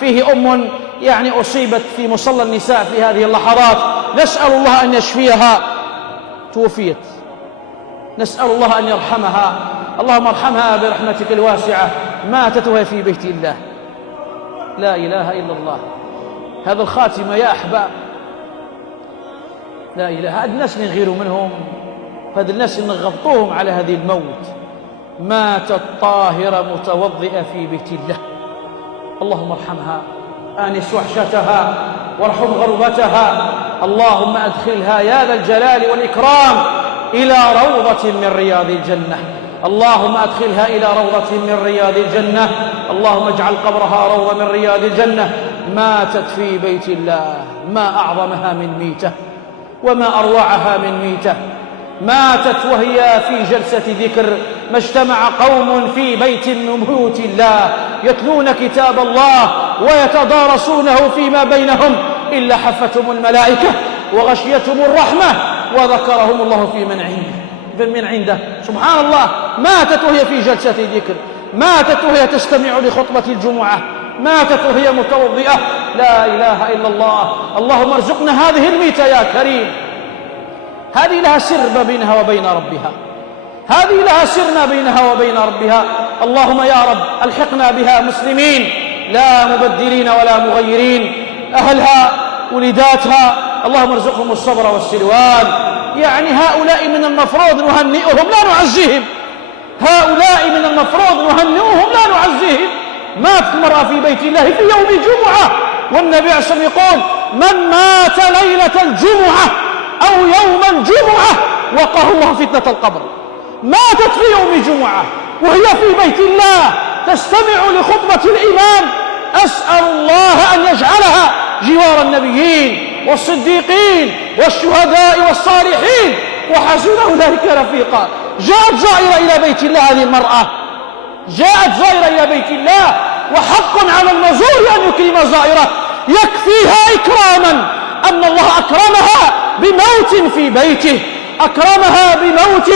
فيه أم يعني أصيبت في مصلى النساء في هذه اللحظات، نسأل الله أن يشفيها، توفيت، نسأل الله أن يرحمها، اللهم ارحمها برحمتك الواسعة، ماتت وهي في بيت الله. لا إله إلا الله. هذا الخاتمة يا أحباب، لا إله. هذا الناس نغيروا منهم، هذا الناس نغبطوهم على هذه الموت. ماتت طاهرة متوضئة في بيت الله، اللهم ارحمها، آنس وحشتها وارحم غربتها، اللهم أدخلها يا ذا الجلال والإكرام إلى روضة من رياض الجنة، اللهم أدخلها إلى روضة من رياض الجنة، اللهم اجعل قبرها روضة من رياض الجنة. ماتت في بيت الله، ما أعظمها من ميتة وما أروعها من ميتة. ماتت وهي في جلسة ذكر، ما اجتمع قوم في بيت من بيوت الله يتلون كتاب الله ويتدارسونه فيما بينهم إلا حفتهم الملائكة وغشيتهم الرحمة وذكرهم الله في من عنده. سبحان الله. ماتت وهي في جلسة ذكر، ماتت وهي تستمع لخطبة الجمعة، ماتت وهي متوضئة. لا إله إلا الله. اللهم ارزقنا هذه الميتة يا كريم. هذه لها سر بينها وبين ربها، هذه لها سر بينها وبين ربها. اللهم يا رب ألحقنا بها مسلمين لا مبدلين ولا مغيرين، أهلها ولداتها اللهم ارزقهم الصبر والسلوان. يعني هؤلاء من المفروض نهنئهم لا نعزيهم، هؤلاء من المفروض نهنئهم لا نعزيهم. ماتت المرأة في بيت الله في يوم الجمعة، والنبي عليه الصلاة والسلام يقول: من مات ليلة الجمعة أو يوم الجمعة وقاه الله فتنة القبر. ماتت في يوم الجمعة وهي في بيت الله تستمع لخطبة الإمام. أسأل الله أن يجعلها جوار النبيين والصديقين والشهداء والصالحين وحسن ذلك رفيقا. جاءت زائرة إلى بيت الله، هذه المرأة جاءت زائرة إلى بيت الله، وحق على المزور أن يكرم زائرة. يكفيها إكراما أن الله أكرمها بموت في بيته، أكرمها بموت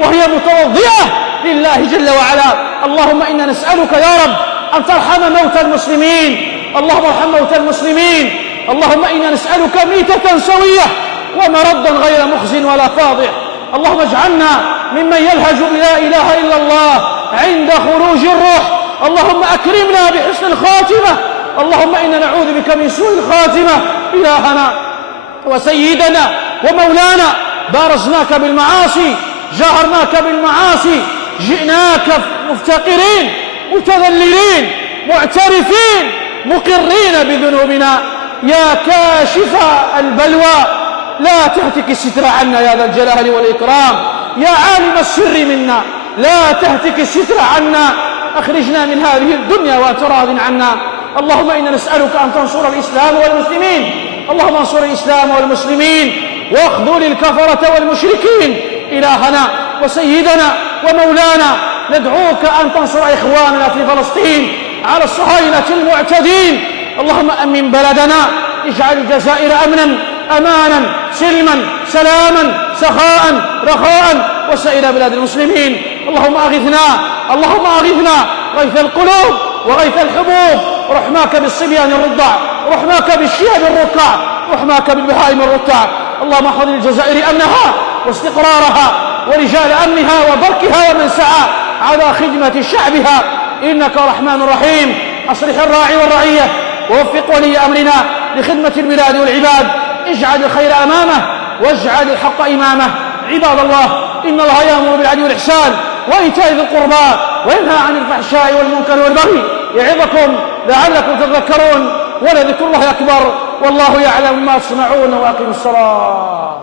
وهي متوضئة لله جل وعلا. اللهم إنا نسألك يا رب أن ترحم موتى المسلمين، اللهم ارحم موتى المسلمين. اللهم إنا نسألك ميتة سوية ومرضا غير مخز ولا فاضح. اللهم اجعلنا ممن يلهج بلا إله إلا الله عند خروج الروح. اللهم أكرمنا بحسن الخاتمة. اللهم إنا نعوذ بك من سوء الخاتمة. إلهنا وسيدنا ومولانا، بارزناك بالمعاصي، جاهرناك بالمعاصي، جئناك مفتقرين متذللين معترفين مقرين بذنوبنا. يا كاشف البلوى لا تهتك الستر عنا يا ذا الجلال والإكرام. يا عالم السر منا لا تهتك الستر عنا. أخرجنا من هذه الدنيا وأنت راض عنا. اللهم إنا نسألك أن تنصر الإسلام والمسلمين. اللهم انصر الإسلام والمسلمين واخذل الكفرة والمشركين. إلهنا وسيدنا ومولانا، ندعوك أن تنصر إخواننا في فلسطين على الصهاينة المعتدين. اللهم أمن بلدنا، اجعل الجزائر أمنا أمانا سلما سلاما سخاء رخاء وسائر بلاد المسلمين. اللهم أغثنا، اللهم أغثنا غيث القلوب وغيث الحبوب. رحماك بالصبيان الرضع، رحماك بالشياب الركع، رحماك بالبهائم الرتع. اللهم احفظ للجزائر أمنها واستقرارها ورجال أمنها وبركها ومن سعى على خدمة شعبها، إنك رحمن رحيم. أصلح الراعي والرعية ووفق ولي أمرنا لخدمة البلاد والعباد. اجعل الخير أمامه واجعل الحق إمامه. عباد الله، إن الله يأمر بالعدل والإحسان وإيتاء ذي القربى وينهى عن الفحشاء والمنكر والبغي يعظكم لعلكم تذكرون. ولذكر الله أكبر، والله يعلم ما تصنعون. وأقيموا الصلاة.